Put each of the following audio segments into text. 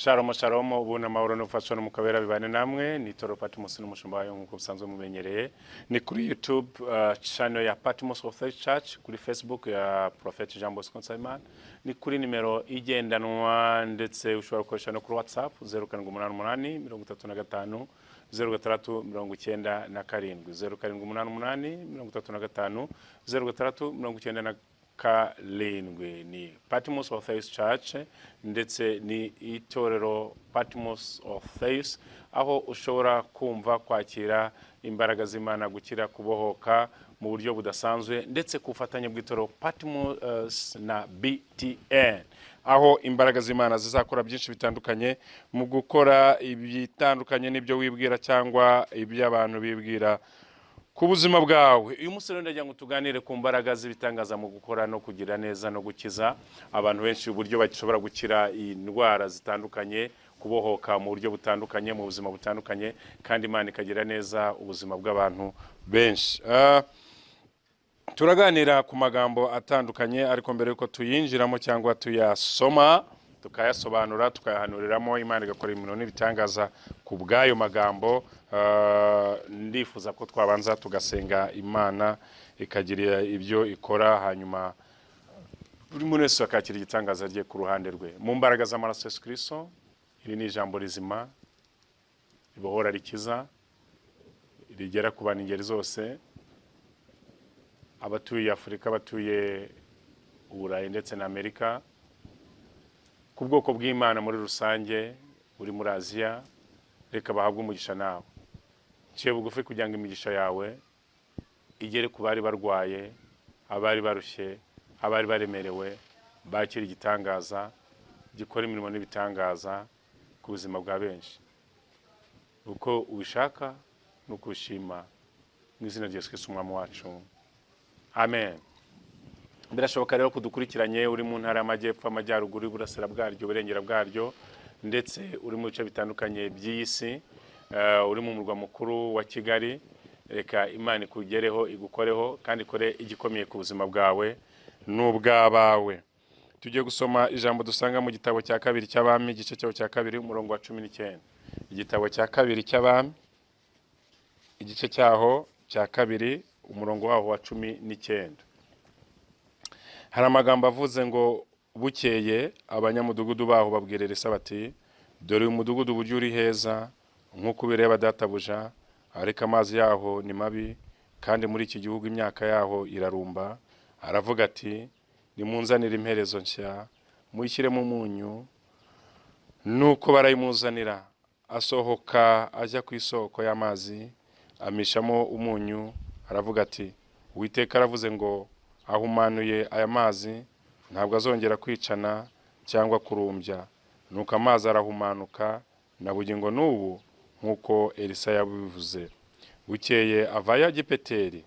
Shalom shalom ubuna mahoro n'ufasha no mukabera bibane namwe ni Toro Patmos n'umushumba wayo nkuko bisanzwe mumenyereye ni kuri YouTube channel ya Patmos of the Church, kuri Facebook ya Prophet Jean Bosco Nsabimana, ni kuri nimero igendanwa ndetse ushobora gukoresha no kuri WhatsApp 0788 35 0697 0788 35 0697 ni Patmos of Faith Church ndetse ni itorero Patmos of Faith, aho ushobora kumva kwakira imbaraga z'Imana, gukira, kubohoka mu buryo budasanzwe, ndetse kufatanya bw'itoro Patmos na BTN, aho imbaraga z'Imana zizakora byinshi bitandukanye mu gukora ibitandukanye n'ibyo wibwira cyangwa ibyo abantu bibwira ku buzima bwawe. Uyu munsi rero ndagira ngo tuganire ku mbaraga z'ibitangaza mu gukora no kugira neza no gukiza abantu benshi, uburyo bashobora gukira indwara zitandukanye, kubohoka mu buryo butandukanye, mu buzima butandukanye, kandi Imana ikagira neza ubuzima bw'abantu benshi. Turaganira ku magambo atandukanye, ariko mbere yuko tuyinjiramo cyangwa tuyasoma tukayasobanura tukayahanuriramo, Imana igakora ibintu n'ibitangaza ku bw'ayo magambo, ndifuza ko twabanza tugasenga Imana ikagira ibyo ikora, hanyuma buri muntu wese akakira igitangaza rye ku ruhande rwe. Mu mbaraga z'amaraso Yesu Kristo, iri ni ijambo rizima ribohora, rikiza, rigera ku bantu ingeri zose, abatuye Afurika, abatuye Uburayi ndetse na Amerika, ku bwoko bw'Imana muri rusange, uri muri Aziya, reka bahabwe umugisha nawe. Ciye bugufi kugira ngo imigisha yawe igere ku bari barwaye, abari barushye, abari baremerewe, bakira igitangaza gikora imirimo n'ibitangaza ku buzima bwa benshi, uko ubishaka nuko ushima, mu izina rya Yesu Kristo umwami wacu, amen. Birashoboka rero kudukurikiranye uri mu ntara y'Amajyepfo, Amajyaruguru, Iburasira bwaryo, Uburengera bwaryo, ndetse uri mu bice bitandukanye by'iyi si, uri mu murwa mukuru wa Kigali. Reka Imana ikugereho, igukoreho, kandi ikore igikomeye ku buzima bwawe n'ubw'abawe. Tugiye gusoma ijambo dusanga mu gitabo cya kabiri cy'Abami, igice cyaho cya kabiri, umurongo wa 19. Igitabo cya kabiri cy'Abami, igice cyaho cya kabiri, umurongo waho wa 19. Hari amagambo avuze ngo, bukeye abanyamudugudu baho babwira Elisa bati, dore uyu mudugudu uburyo uri heza nk'uko ubireba databuja, ariko amazi yaho ni mabi, kandi muri iki gihugu imyaka yaho irarumba. Aravuga ati, nimunzanire imperezo nshya, muyishyiremo umunyu. Nuko barayimuzanira. Asohoka ajya ku isoko y'amazi, amishamo umunyu. Aravuga ati, Uwiteka aravuze ngo, ahumanuye aya mazi ntabwo azongera kwicana cyangwa kurumbya. Nuko amazi arahumanuka na bugingo n'ubu nk'uko Elisa yabivuze. Bukeye avayo ajya i Beteli.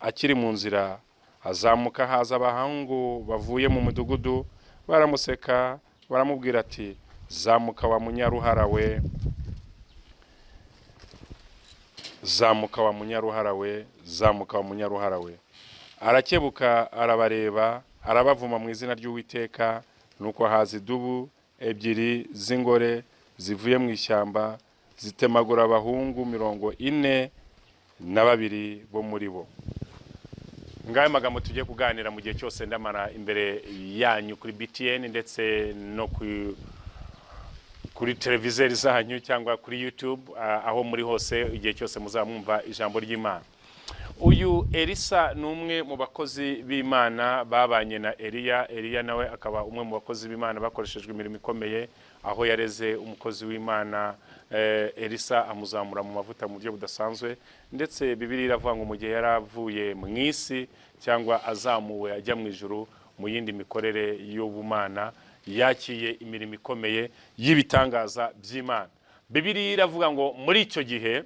Akiri mu nzira azamuka, haza abahungu bavuye mu mudugudu, baramuseka, baramubwira ati, zamuka wa munyaruhara we, zamuka wa munyaruhara we, zamuka wa munyaruhara we. Arakebuka arabareba, arabavuma mu izina ry'Uwiteka. Nuko haza idubu ebyiri z'ingore zivuye mu ishyamba, zitemagura abahungu 42 bo muri bo. Ngaye magambo tugiye kuganira mu gihe cyose ndamara imbere yanyu kuri BTN ndetse no kuri televizeri zanyu cyangwa kuri YouTube, aho muri hose igihe cyose muzamwumva ijambo ry'Imana. Uyu Elisa ni umwe mu bakozi b'Imana babanye na Eliya. Eliya nawe akaba umwe mu bakozi b'Imana bakoreshejwe imirimo ikomeye, aho yareze umukozi w'Imana Elisa amuzamura mu mavuta mu buryo budasanzwe, ndetse Bibiliya iravuga ngo mu gihe yaravuye mu isi cyangwa azamuwe ajya mu ijuru mu yindi mikorere y'ubumana, yakiye imirimo ikomeye y'ibitangaza by'Imana. Bibiliya iravuga ngo muri icyo gihe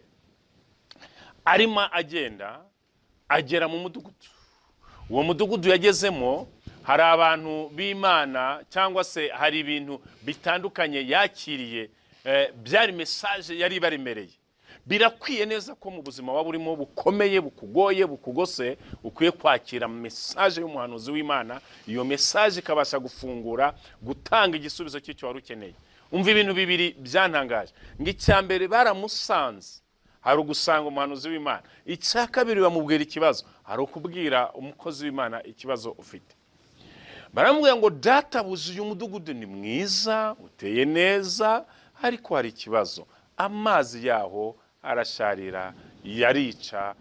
arimo agera mu mudugudu. Uwo mudugudu yagezemo hari abantu b'Imana, cyangwa se hari ibintu bitandukanye yakiriye, byari message yari baremereye. Birakwiye neza ko mu buzima waba urimo bukomeye, bukugoye, bukugose, ukwiye kwakira message y'umuhanuzi w'Imana. Iyo message ikabasha gufungura, gutanga igisubizo cy'icyo wari ukeneye. umva ibintu bibiri byantangaje. Ngo icya mbere baramusanze, hari ugusanga umuhanuzi w'Imana. Icya kabiri bamubwira ikibazo, hari ukubwira umukozi w'Imana ikibazo ufite. Baramubwira ngo databuja, uyu mudugudu ni mwiza, uteye neza, ariko hari ikibazo. Amazi yaho arasharira, yarica,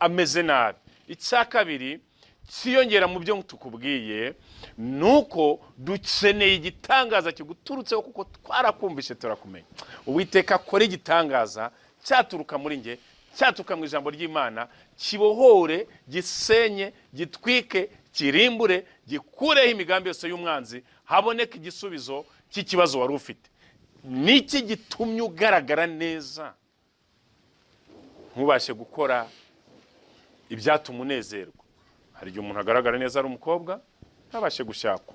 ameze nabi. Icya kabiri kiyongera mu byo tukubwiye, nuko dukeneye igitangaza kiguturutseho, kuko twarakumvishe turakumenya. Uwiteka akora igitangaza cyaturuka muri nge, cyaturuka mu ijambo ry'Imana, kibohore, gisenye, gitwike, kirimbure, gikureho imigambi yose y'umwanzi, haboneka igisubizo cy'ikibazo wari ufite. Niki gitumye ugaragara neza, ntubashe gukora ibyatuma unezerwa? Hari igihe umuntu agaragara neza ari umukobwa, ntabashe gushakwa.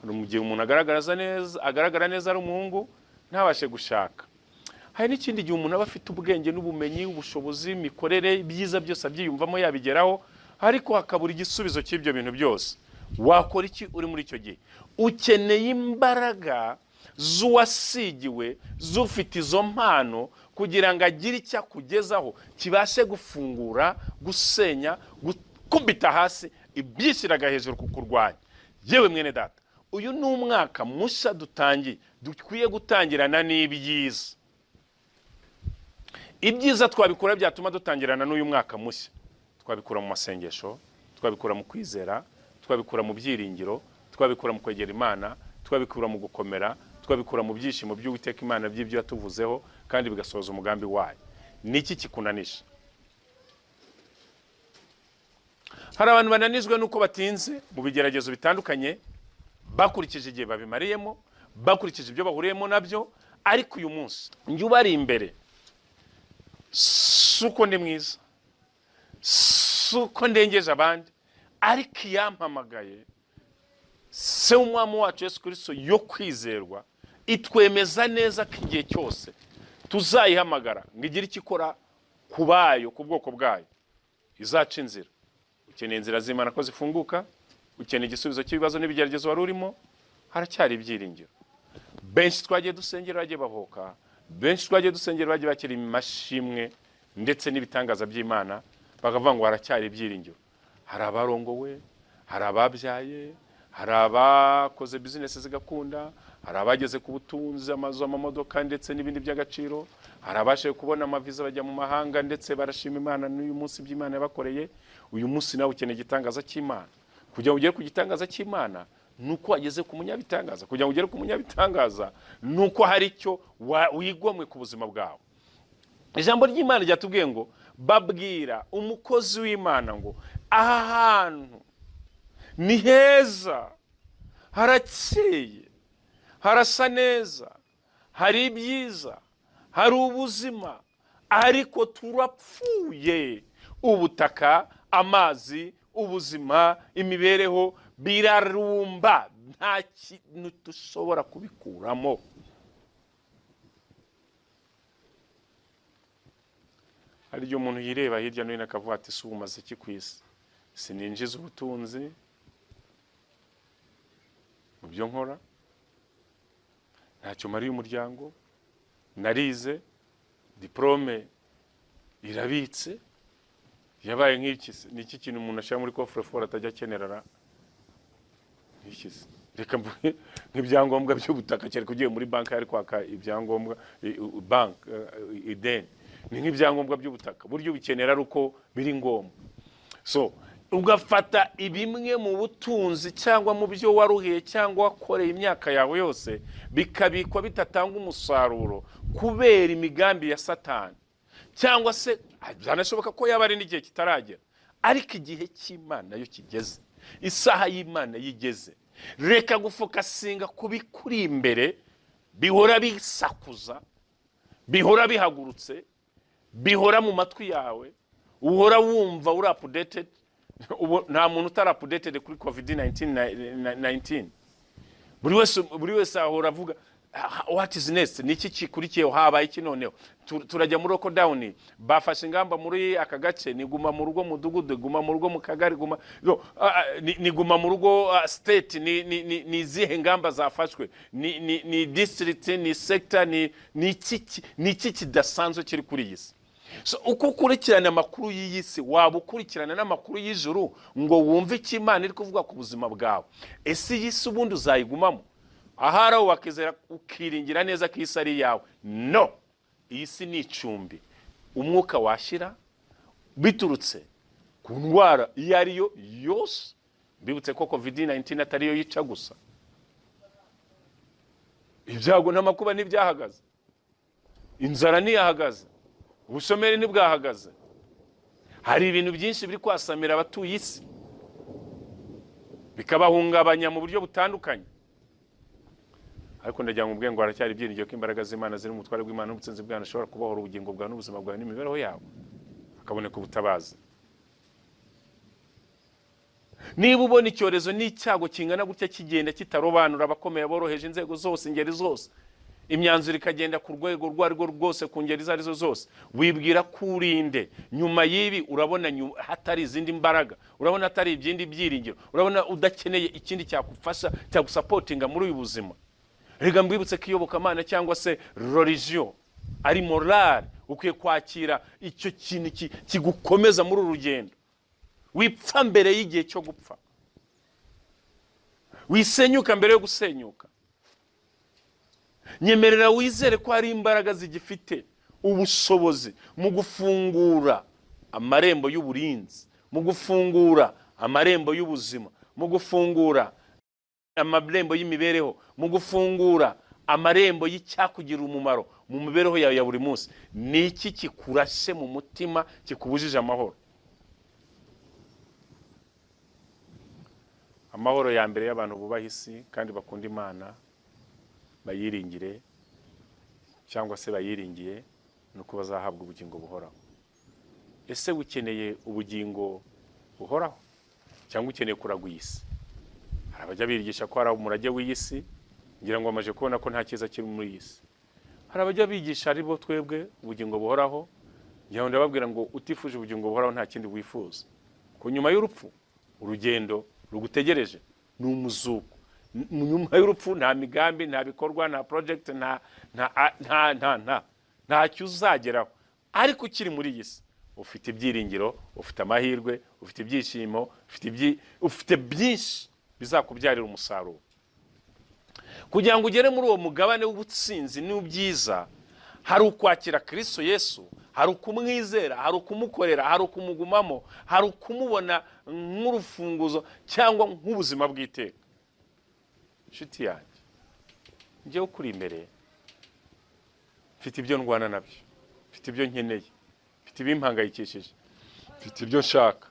Hari igihe umuntu agaragara neza ari umuhungu, ntabashe gushaka. Hari n'ikindi gihe umuntu aba afite ubwenge n'ubumenyi, ubushobozi, imikorere, ibyiza byose abyiyumvamo yabigeraho, ariko hakabura igisubizo cy'ibyo bintu byose. Wakora iki uri muri icyo gihe? Ukeneye imbaraga z'uwasigiwe, zufite izo mpano, kugira ngo agire icyo akugezaho kibashe gufungura, gusenya, gukubita hasi ibyishyiraga hejuru kukurwanya. Yewe mwene data, uyu ni umwaka mushya dutangiye, dukwiye gutangirana n'ibyiza. Ibyiza twabikora byatuma dutangirana n'uyu mwaka mushya. Twabikura mu masengesho, twabikura mu kwizera, twabikura mu byiringiro, twabikura mu kwegera Imana, twabikura mu gukomera, twabikura mu byishimo by'Uwiteka Imana by'ibyo yatuvuzeho, kandi bigasohoza umugambi wayo. Niki kikunanisha? Hari abantu bananizwe nuko batinze mu bigeragezo bitandukanye, bakurikije igihe babimariyemo, bakurikije ibyo bahuriyemo nabyo. Ariko uyu munsi njye ubari imbere, suko ndi mwiza, suko ndengeje abandi, ariko yampamagaye se umwami wacu Yesu Kristo yo kwizerwa, itwemeza neza ko igihe cyose tuzayihamagara ngo igire icyo ikora ku bayo, ku bwoko bwayo, izaca inzira. Ukeneye inzira z'Imana ko zifunguka, ukeneye igisubizo cy'ibibazo n'ibigeragezo wari urimo, haracyari ibyiringiro. Benshi twagiye dusengera bagiye bahoka, benshi twagiye dusengera bagiye bakira imashimwe ndetse n'ibitangaza by'Imana, bakavuga ngo haracyari ibyiringiro. Hari abarongowe, hari ababyaye, hari abakoze business zigakunda, hari abageze ku butunzi, amazu, amamodoka ndetse n'ibindi by'agaciro, hari abashe kubona amaviza bajya mu mahanga ndetse barashima Imana n'uyu munsi by'Imana yabakoreye. Uyu munsi nawe ukeneye igitangaza cy'Imana. Kugira ngo ugere ku gitangaza cy'Imana, nuko wageze ku munyabitangaza. Kugira ngo ugere ku munyabitangaza, nuko hari icyo wigomwe ku buzima bwawe. Ijambo ry'Imana ryatubwiye ngo babwira umukozi w'Imana ngo aha hantu ni heza, harakeye, harasa neza, hari ibyiza, hari ubuzima, ariko turapfuye. Ubutaka, amazi, ubuzima, imibereho birarumba, nta kintu dushobora kubikuramo. Hari igihe umuntu yireba hirya no hino akavuga ati si umaze iki ku isi, sininjiza ubutunzi mu byo nkora, ntacyo mariye umuryango, narize, diplome irabitse, yabaye nk'iki. Ni iki kintu umuntu ashyira muri coffre-fort atajya akenera? Iki reka mvuge nk'ibyangombwa by'ubutaka, cyane kugiye muri banki ari kwaka ibyangombwa, bank ideni, ni nk'ibyangombwa by'ubutaka, buryo bikenera uko biri ngombwa. So ugafata ibimwe mu butunzi cyangwa mu byo waruhiye cyangwa wakoreye imyaka yawe yose, bikabikwa bitatanga umusaruro kubera imigambi ya Satani, cyangwa se byanashoboka ko yaba ari n'igihe kitaragera, ariko igihe cy'Imana yo kigeze, isaha y'Imana yigeze. Reka gufokasinga kubikuri imbere, bihora bisakuza, bihora bihagurutse, bihora mu matwi yawe, uhora wumva uri updated. Nta muntu utari updated kuri COVID-19. Buri wese ahora avuga what is next? Niki kikurikiyeho? Habaye iki noneho? Turajya muri lockdown, bafashe ingamba muri aka gace, ni guma mu rugo mudugudu, guma mu rugo mu kagari, ni guma mu rugo state, ni zihe ngamba zafashwe, ni district, ni sector, ni iki kidasanzwe kiri kuri iyi si. So uko ukurikirana amakuru y'iyi si, waba ukurikirana n'amakuru y'ijuru ngo wumve icyo Imana iri kuvuga ku buzima bwawe. Ese iyi si ubundi uzayigumamo? Aharaho wakizera ukiringira neza ko isi ari yawe? No, iyi si ni icumbi. Umwuka washira biturutse ku ndwara iyo ariyo yose. Mbibutse ko COVID-19 atariyo yica gusa. Ibyago n'amakuba n'ibyahagaze, inzara ntiyahagaze, ubushomeri ntibwahagaze. Hari ibintu byinshi biri kwasamira abatuye isi, bikabahungabanya mu buryo butandukanye. Ariko ndagira ngo ubwenge haracyari ibyiringiro ko imbaraga z'Imana ziri mu mutware w'Imana n'ubutsinzi bw'Imana ashobora kubohora ubugingo bwawe n'ubuzima bwawe n'imibereho yawe, akaboneka ubutabazi. Niba ubona icyorezo n'icyago kingana gutya kigenda kitarobanura abakomeye boroheje inzego zose, ingeri zose, imyanzuro ikagenda ku rwego rwarwo rwose, ku ngeri izo arizo zose, wibwira kurinde nyuma y'ibi. Urabona hatari izindi mbaraga, urabona hatari ibyindi byiringiro, urabona udakeneye ikindi cyakufasha cyagusapotinga muri uyu buzima. Rega mbibutse ko iyobokamana cyangwa se religion ari moral. Ukwiye kwakira icyo kintu kigukomeza muri uru rugendo. Wipfa mbere y'igihe cyo gupfa, wisenyuka mbere yo gusenyuka. Nyemerera wizere ko hari imbaraga zigifite ubushobozi mu gufungura amarembo y'uburinzi, mu gufungura amarembo y'ubuzima, mu gufungura amarembo y'imibereho, mu gufungura amarembo y'icyakugira umumaro mu mibereho yawe ya buri munsi. Ni iki kikurashe mu mutima kikubujije amahoro? Amahoro ya mbere y'abantu bubaha isi kandi bakunda Imana, bayiringire cyangwa se bayiringiye, nuko bazahabwa ubugingo buhoraho. Ese ukeneye ubugingo buhoraho cyangwa ukeneye kuragwa isi? Hari abajya bigisha ko hari umurage w'isi, ngira ngo amaje kubona ko nta cyiza kiri muri isi. Hari abajya bigisha ari bo twebwe ubugingo buhoraho, ngira ngo ndababwira ngo utifuje ubugingo buhoraho nta kindi wifuza. Ku nyuma y'urupfu urugendo rugutegereje ni umuzuko. Nyuma y'urupfu nta migambi, nta bikorwa, nta project, ntacyo uzageraho. Ariko ukiri muri iyi si ufite ibyiringiro, ufite amahirwe, ufite ibyishimo, ufite byinshi bizakubyarira umusaruro. Kugira ngo ugere muri uwo mugabane w'ubutsinzi n'ubyiza, hari ukwakira Kristo Yesu, hari ukumwizera, hari ukumukorera, hari ukumugumamo, hari ukumubona nk'urufunguzo cyangwa nk'ubuzima bw'iteka. Nshuti yanjye, njyewe ukuri imbere mfite ibyo ndwana nabyo, mfite ibyo nkeneye, mfite ibimpangayikishije, mfite ibyo nshaka.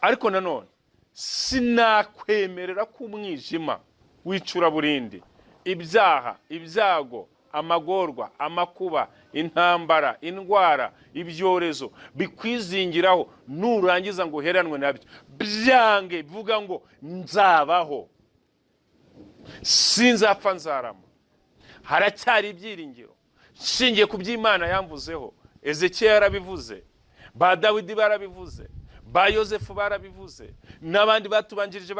Ariko nanone sinakwemerera ko umwijima w'icuraburindi, ibyaha, ibyago, amagorwa, amakuba, intambara, indwara, ibyorezo bikwizingiraho nurangiza ngo heranwe nabyo. Byange bivuga ngo nzabaho, sinzapfa nzarama. Haracyari ibyiringiro shingiye ku by'Imana yamvuzeho. Ezekiel yarabivuze, ba Dawidi barabivuze, ba Yosefu barabivuze, n'abandi batubanjirije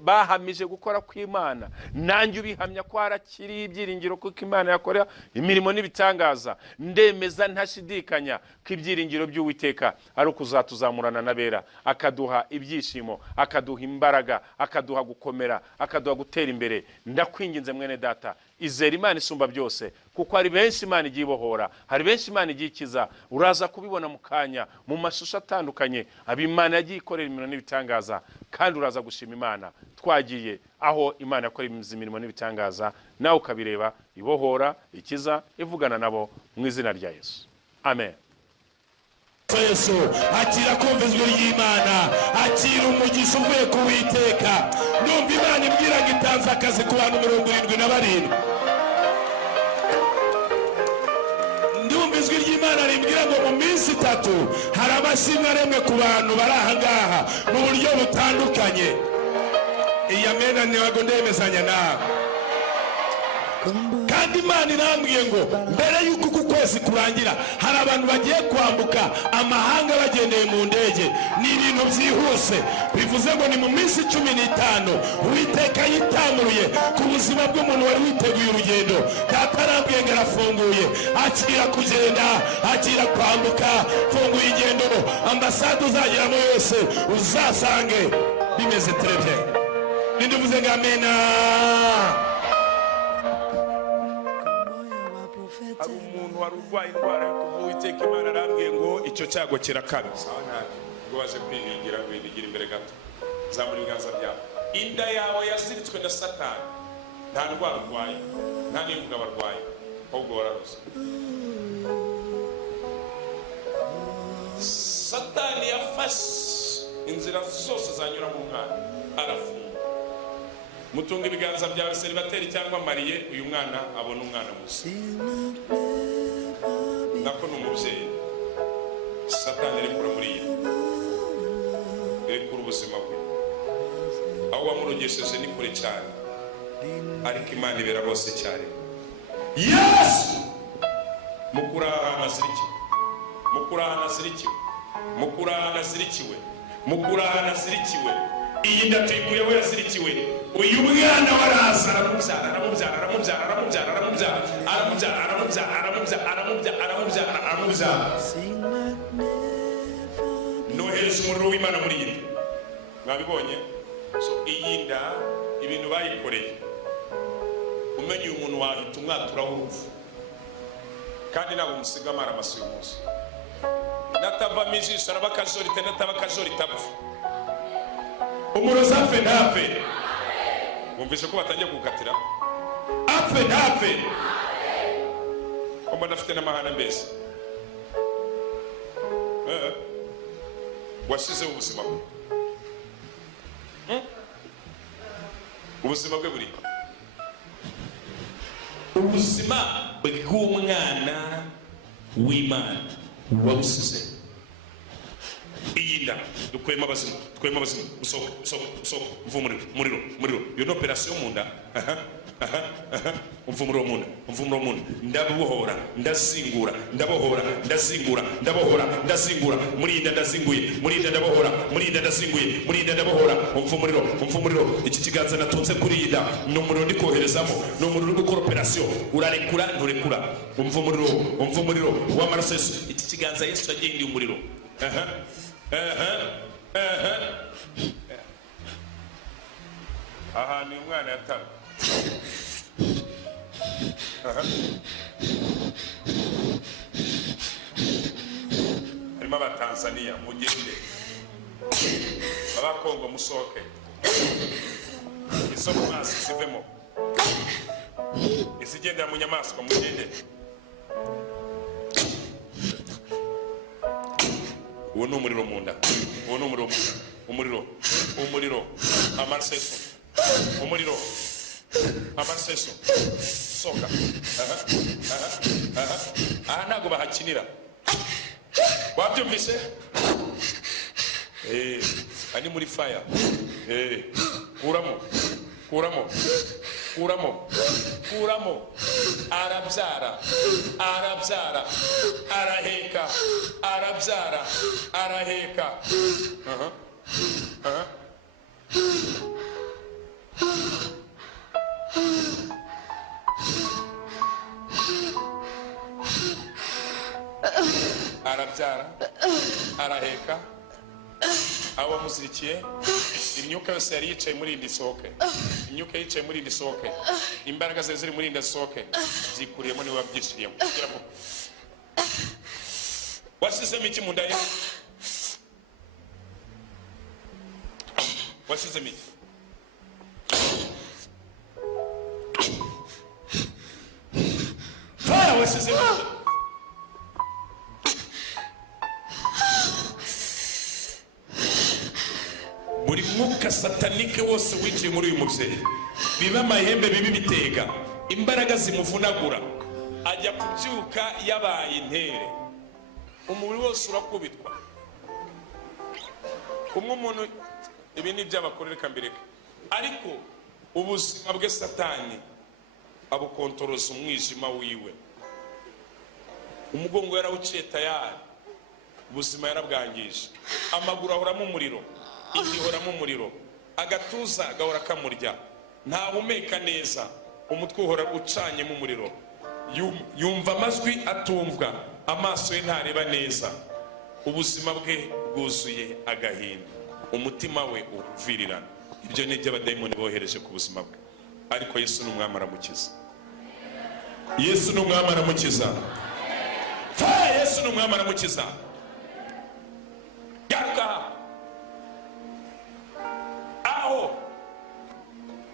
bahamije gukora kw'Imana. Nanjye ubihamya ko harakiri ibyiringiro kuko Imana yakora imirimo n'ibitangaza. Ndemeza ntashidikanya ko ibyiringiro by'Uwiteka ari ukuzatuzamurana n'abera, akaduha ibyishimo, akaduha imbaraga, akaduha gukomera, akaduha gutera imbere. Ndakwinginze mwene data, izera Imana isumba byose, kuko hari benshi Imana igiye ibohora, hari benshi Imana igiye ikiza. Uraza kubibona mu kanya mu mashusho atandukanye Imana yagiye ikorera imirimo n'ibitangaza, kandi uraza gushima Imana. Twagiye aho Imana yakora imirimo n'ibitangaza, nawe ukabireba, ibohora, ikiza, ivugana nabo mu izina rya Yesu. Amen. Yesu akira kumva ijwi ry'Imana, akira umugisha uvuye ku Uwiteka. Ndumva Imana imbwira ngo itanze akazi ku bantu 77. Ndumva ijwi ry'Imana rimbwira ngo mu minsi 3 hari amashimwe aremwe ku bantu bari aha ngaha mu buryo butandukanye. Iyi amena ntiwago ndemezanya nawe. kandi Imana irambwiye ngo mbere y'uko uku kwezi kurangira hari abantu bagiye kwambuka amahanga bagendeye mu ndege. Ni ibintu byihuse, bivuze ngo ni mu minsi 15 Uwiteka yitamuruye ku buzima bw'umuntu wari witeguye urugendo. Data arambwiye ngo arafunguye, akira kugenda, akira kwambuka, funguye ingendo. Ambasade uzageramo yose uzasange bimeze très nindivuze ngo amena. Hari umuntu wari urwaye indwara yo kuva Uwiteka Imana arambwiye ngo icyo cyago kirakabye. Ngo waje kwiringira imbere gato, zamura ibiganza byawe. Inda yawe yaziritswe na Satani, nta ndwara urwaye, nta n'imbwa barwaye, ahubwo wararuze. Satani yafashe inzira zose zanyura mu mwana, arafunga. Mutunga ibiganza byawe Selibateri cyangwa Mariye, uyu mwana abona umwana musa. Nako ni umubyeyi. Satani rekura muri iyi, rekura ubuzima bwe. Aho wamurogesheje ni kure cyane, ariko Imana ibera bose cyane. Yesu mukura ahantu azirikiwe, mukura ahantu azirikiwe, mukura ahantu azirikiwe, mukura ahantu azirikiwe. Iyi nda tuyikuyeho yazirikiwe. Uyu mwana waraza aramubyara, aramubyara, aramubyara, aramubyara, aramubyara, aramubyara, aramubyara, aramubyara, aramubyara, aramubyara, aramubyara. Nohereza umuriro w'Imana muri iyi. Mwabibonye? So iyi nda ibintu bayikoreye, umenye uyu muntu wahita umwatura w'urupfu, kandi ntabwo musiga amara amasuye umunsi. Natavamo ijisho araba akajorite, nataba akajorite apfa. Umurozi apfe ntapfe. Wumvise ko batangiye kugukatira? Apfe ntapfe. Mbona afite n'amahane mbese. Wasize ubuzima bwe. Ubuzima bwe buri. Ubuzima bw'umwana w'Imana wabusize. Iyi nda dukuyemo abazimu, dukuyemo abazimu, usohoka, umva umuriro. Iyo ni operasiyo mu nda. Umva umuriro mu nda, umva umuriro mu nda. Ndabohora, ndazingura, ndabohora, ndazingura, ndabohora, ndazingura. Muri iyi nda ndazinguye, muri iyi nda ndabohora, muri iyi nda ndazinguye, muri iyi nda ndabohora. Umva umuriro, umva umuriro. Iki kiganza natunze kuri iyi nda ni umuriro ndi koherezamo, ni umuriro uri gukora operasiyo. Urarekura nturekura. Umva umuriro, umva umuriro w'amaraso Yesu. Iki kiganza Yesu yagendiye umuriro. Ahantu uyu mwana yatawe. Harimo Abatanzaniya, mugende. Abakongo musohoke. Izo mu mazi zivemo. Izigendera mu nyamaswa mugende. Uwo ni umuriro mu nda, uwo ni umuriro mu nda. Umuriro, umuriro, amaraso Yesu. Umuriro, amaraso Yesu. Soka. Aha ntabwo bahakinira. Wabyumvise? Ani muri fire. Kuramo, kuramo, kuramo, kuramo. Arabyara, arabyara, araheka, arabyara, araheka. Arabyara, araheka. Aho wamuzirikiye, imyuka yose yari yicaye muri indi soke. Imyuka yicaye muri indi soke. Imbaraga zari ziri muri indi soke zikuriyemo niwe wabyishiriyemo. Wasizemo iki mu nda ye? Wasizemo iki? Fara wasizemo iki? Buri mwuka satanike wose winjiye muri uyu mubyeyi, biba amahembe bibi bitega, imbaraga zimuvunagura, ajya kubyuka yabaye intere, umubiri wose urakubitwa. Kumwe umuntu, ibi ni iby'abakorereka mbere, ariko ubuzima bwe Satani abukontoroza umwijima wiwe. Umugongo yarawuciye tayari, ubuzima yarabwangije. Amaguru ahoramo umuriro, indi ihoramo umuriro, agatuza gahora kamurya, ntahumeka neza, umutwe uhora ucanyemo umuriro, yumva amajwi atumvwa, amaso ye ntareba neza, ubuzima bwe bwuzuye agahinda, umutima we uvirirana. Ibyo ni byo abadayimoni bohereje ku buzima bwe. Ariko Yesu ni umwami aramukiza. Yesu ni umwami aramukiza. Yesu ni umwami aramukiza. Garuka aho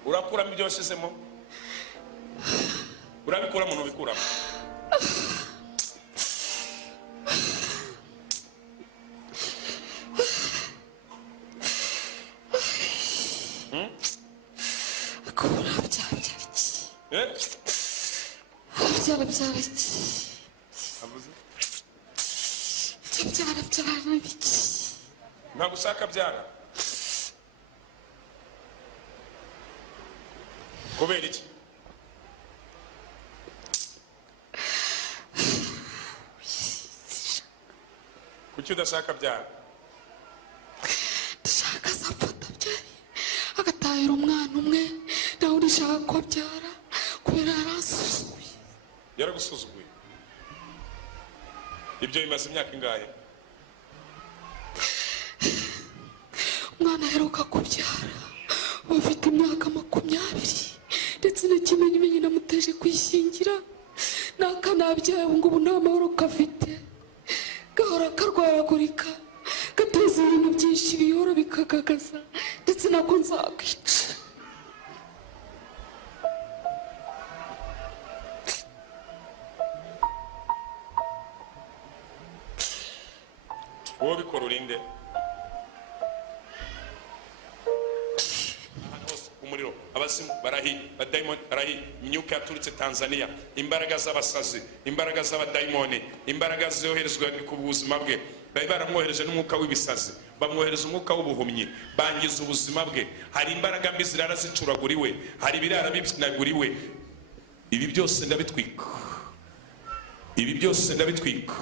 urakuramo ibyo washyizemo, urabikuramo ntubikuramo. Ntabwo ushaka byara kubera iki? Kuki udashaka byara? Ndashaka azafata byari agatahira umwana umwe, nawe urishaka ko byara kubera yarasuzuguye. Yaragusuzuguye? Ibyo bimaze imyaka ingahe? Umwana aheruka kubyara bafite imyaka 20, ndetse n'ikimenyimenyi namuteje kwishingira. Nakanabyaye ubu ngubu nta mahoro kafite, gahora karwaragurika, gateza ibintu byinshi bihora bikagagaza, ndetse nako nzakwica. Wowe bikora urinde? Umuriro, abazimu barahi, abadayimoni barahi, imyuka yaturutse Tanzania, imbaraga z'abasazi, imbaraga z'abadayimoni, imbaraga zoherezwa ku buzima bwe. Bari baramwohereje n'umwuka w'ibisazi, bamwohereza umwuka w'ubuhumyi, bangiza ubuzima bwe. Hari imbaraga mbi zirara zicuraguriwe, hari ibirara bibyinaguriwe. Ibi byose ndabitwika, ibi byose ndabitwika.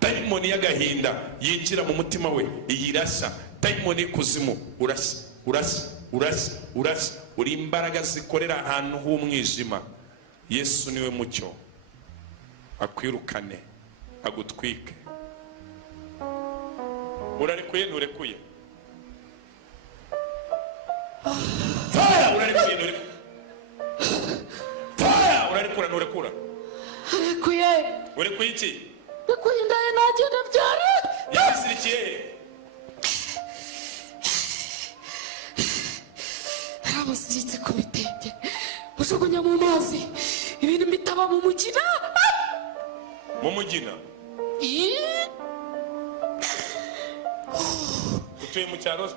Dayimoni y'agahinda yinjira mu mutima we, iyirashya. Dayimoni y'ikuzimu, urashya, urashya, urashya, urashya. Uri imbaraga zikorera ahantu h'umwijima. Yesu niwe mucyo, akwirukane, agutwike. Urarekuye nturekuye? Fire! Urarekuye nturekuye? Fire! Urarekura nturekura? Arekuye. Urekuye iki? Rekuye ndaye nagenda byara. Yabizirikiye he? Aramuziritse ku bitenge, mujugunya mu mazi, ibintu bitaba mu mugina. Mu mugina? Utuye mu cyaro?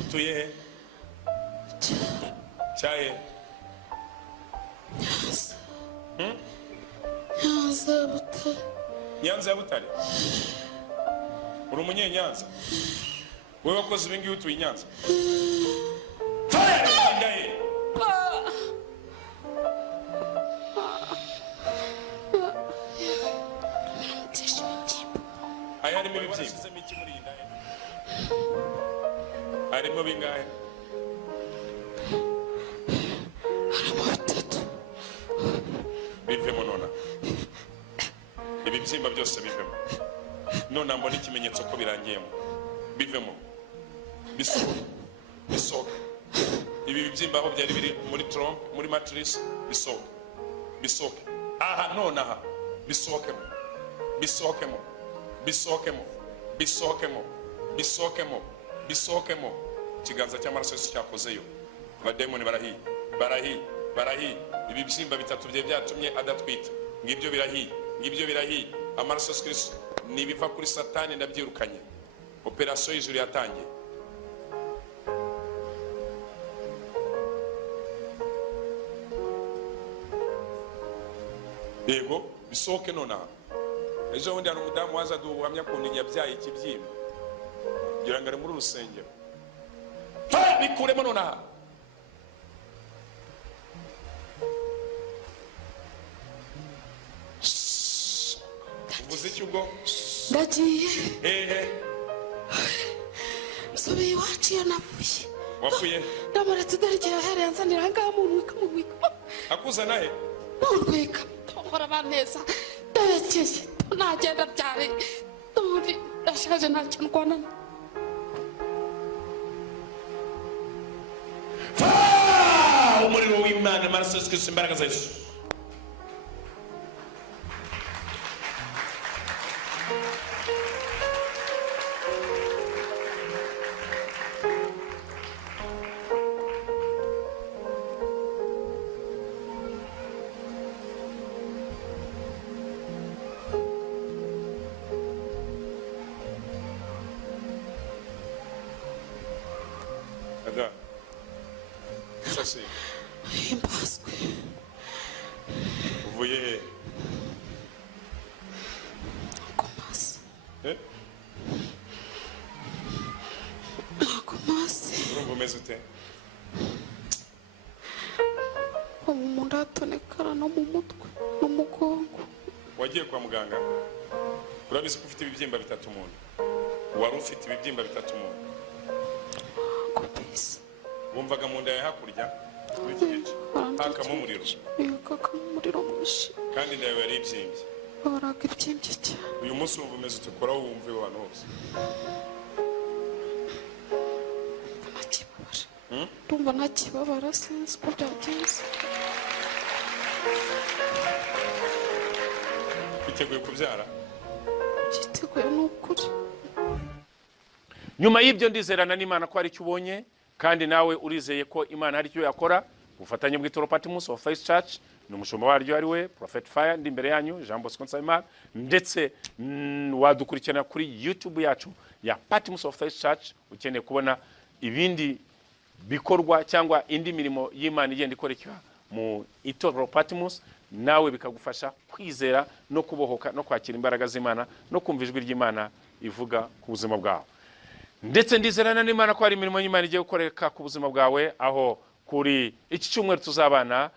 Utuye he? Cyahe? Nyanza ya Butare. Nyanza ya Butare? Uri umunyenyanza? Wewe wakoze ibi ngibi utuye i Nyanza? Fire! Ndaye! Aya harimo ibibyimba? Harimo bingahe? Harimo 3. Bivemo nona. Ibibyimba byose bivemo. Nona mbona ikimenyetso ko birangiyemo. Bivemo. Bisohoke. Bisohoke. Ibi bibyimba aho byari biri muri trompe, muri matrice, bisohoke. Bisohoke. Aha nona aha. Bisohokemo. Bisohokemo. Bisohokemo. Bisohokemo. Bisohokemo. Bisohokemo. Ikiganza cy'amaraso Yesu cyakozeyo. Abadayimoni barahiye. Barahiye. Barahiye. Ibibyimba 3 bye byatumye adatwita. Ngibyo birahiye. Ngibyo birahiye. Amaraso Yesu Kristo nibiva kuri Satani ndabyirukanye. Operasiyo y'ijuru yatangiye. Yego bisohoke nona. Ejo bundi hari umudamu waza duhamya kuntu yabyaye ikibyimba. Gira ngo ari muri urusengero. Bikuremo nona. uvuze iki ubwo? ndagiye Hehe. nsubiye iwacu iyo navuye. Wapfuye? ndamuretse dore igihe yahereye anzanira ngaha mu rwika Akuzana he? mu rwika bahora baneza ndarekeye nagenda byari dore ndashaje ntacyo ndwana. Umuriro w'Imana, amaraso ya Kristo, imbaraga za Yesu. Ada. Sasi. himbazwe Uvuye he? komasi Eh? komasi Urumva umeze ute? ubu mu nda hatonekara no mu mutwe n'umugongo. Wagiye kwa muganga? Urabizi ko ufite ibibyimba bitatu mu nda? Wari ufite ibibyimba bitatu mu nda? kubisa Wumvaga mu nda yawe hakurya? Muri iki gice? Hakamo umuriro? hakamo umuriro mwinshi Kandi inda yawe yari ibyimbye. baraga ibyimbye cyane. Uyu munsi wumva umeze ute? Kora wumve abantu hose. ntakibabara ndumva ntakibabara sinzi uko byagenze. Witeguye kubyara? byiteguye ni ukuri. nyuma y'ibyo ndizerana n'Imana ko hari icyo ubonye, kandi nawe urizeye ko Imana hari icyo yakora. Ubufatanye bw'Itoro Patmos of Faith Church ni umushumba waryo ari we Prophet Fire, ndi imbere yanyu Jean Bosco Nsabimana, ndetse wadukurikirana kuri YouTube yacu ya Patmos of Faith Church ukeneye kubona ibindi bikorwa cyangwa indi mirimo y'Imana igenda ikoreka mu Itoro Patmos, nawe bikagufasha kwizera no kubohoka no kwakira imbaraga z'Imana no kumva ijwi ry'Imana ivuga ku buzima bwawe. Ndetse ndizerana n'Imana ko hari imirimo y'Imana igiye gukoreka ku buzima bwawe, aho kuri iki cyumweru tuzabana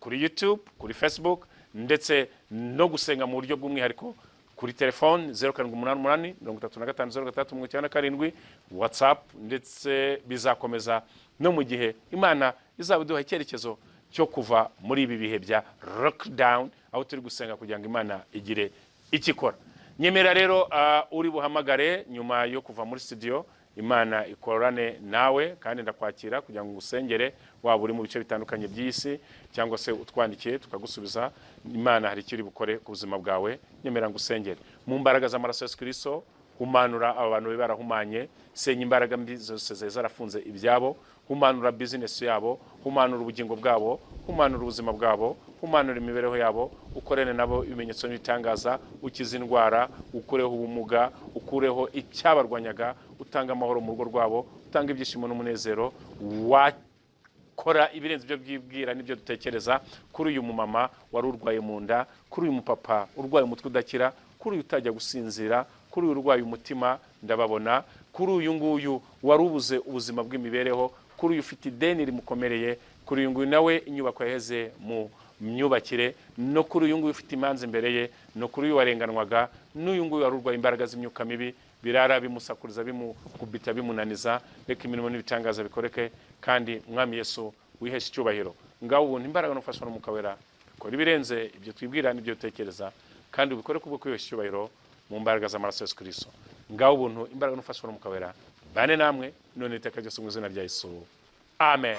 kuri YouTube, kuri Facebook, ndetse no gusenga mu buryo bw'umwihariko kuri telefone 0788 35 WhatsApp, ndetse bizakomeza no mu gihe Imana izaba iduha icyerekezo cyo kuva muri ibi bihe bya lockdown, aho turi gusenga kugira ngo Imana igire ikikora. Nyemera rero uri buhamagare nyuma yo kuva muri studio, Imana ikorane nawe, kandi ndakwakira kugira ngo usengere, waba uri mu bice bitandukanye by'isi cyangwa se utwandikiye tukagusubiza. Imana hari icyo iri bukore ku buzima bwawe. Nyemera ngo usengere mu mbaraga z'amaraso ya Kristo, humanura abantu be barahumanye, senya imbaraga mbi zose zarafunze ibyabo, humanura business yabo, humanura ubugingo bwabo, humanura ubuzima bwabo, humanura imibereho yabo, ukorene nabo ibimenyetso n'ibitangaza, ukiza indwara, ukureho ubumuga, ukureho icyabarwanyaga, utanga amahoro mu rugo rwabo, utanga ibyishimo n'umunezero, wakora ibirenze ibyo bwibwira n'ibyo dutekereza kuri uyu mumama wari urwaye mu nda, kuri uyu mupapa urwaye umutwe udakira, kuri uyu utajya gusinzira, kuri uyu urwaye umutima ndababona, kuri uyu nguyu wari ubuze ubuzima bw'imibereho, kuri uyu ufite ideni rimukomereye, kuri uyu nguyu nawe inyubako yaheze mu myubakire, no kuri uyu nguyu ufite imanza imbere ye, no kuri uyu warenganwaga, n'uyu nguyu wari urwaye imbaraga z'imyuka mibi, birara bimusakuriza, bimukubita, bimunaniza. Reka imirimo n'ibitangaza bikoreke, kandi Mwami Yesu wihesha icyubahiro. Ngaho ubuntu, imbaraga n'ufashwa n'Umwuka Wera, kora ibirenze ibyo twibwira n'ibyo dutekereza, kandi ubikore kubwo kwihesha icyubahiro mu mbaraga z'amaraso ya Kristo. Ngaho ubuntu, imbaraga n'ufashwa n'Umwuka Wera bane namwe none iteka ryose mu izina rya Yesu. Amen.